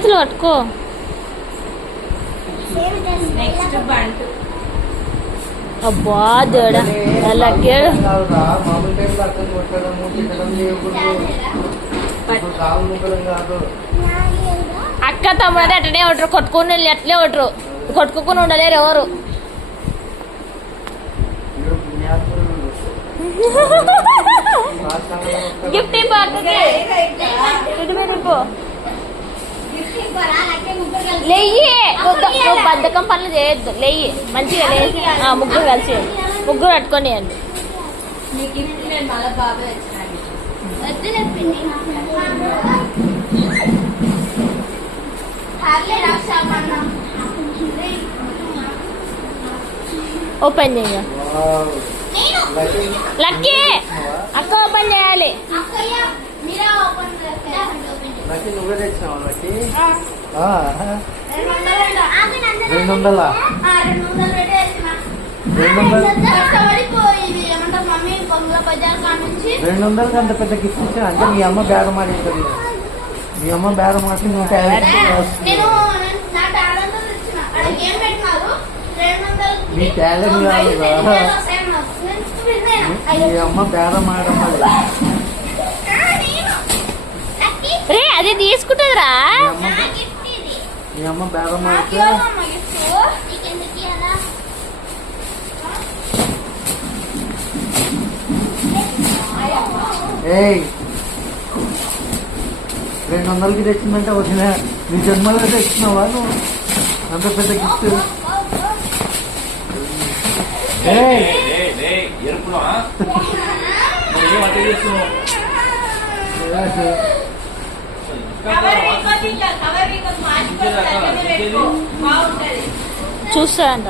చేతులు పట్టుకో. అబ్బా దేవుడా అలాగే అక్క తమ్ముడు అట్లనే ఉంటారు, కొట్టుకుని వెళ్ళి అట్లే ఉంటారు, కొట్టుకుని ఉండలేరు ఎవరు. గిఫ్ట్ లేయ్యి, బద్ధకం పనులు చేయొద్దు, లేయ్యి మంచిగా లేచి ముగ్గురు కలిసి ముగ్గురు పట్టుకొని అండి. ఓపెన్ చేయ లక్కీ అక్క, ఓపెన్ చేయాలి. $200 అంత పెద్ద గిఫ్ట్ ఇచ్చా అంటే మీ అమ్మ బేరం ఆడి ఉంటుంది. మీ అమ్మ బేరం ఆడి మీ టాలెంట్ కాదు, మీ అమ్మ బేరం ఆడడం వల్ల రే అది తీసుకుంటుందిరా. మీ అమ్మ బేరం ఆడితే ఏయ్ 200కి తెచ్చిందంటే వచ్చిన నీ జన్మలో తెచ్చినావా నువ్వు అంత పెద్ద గిఫ్ట్? చూస్తాడంట.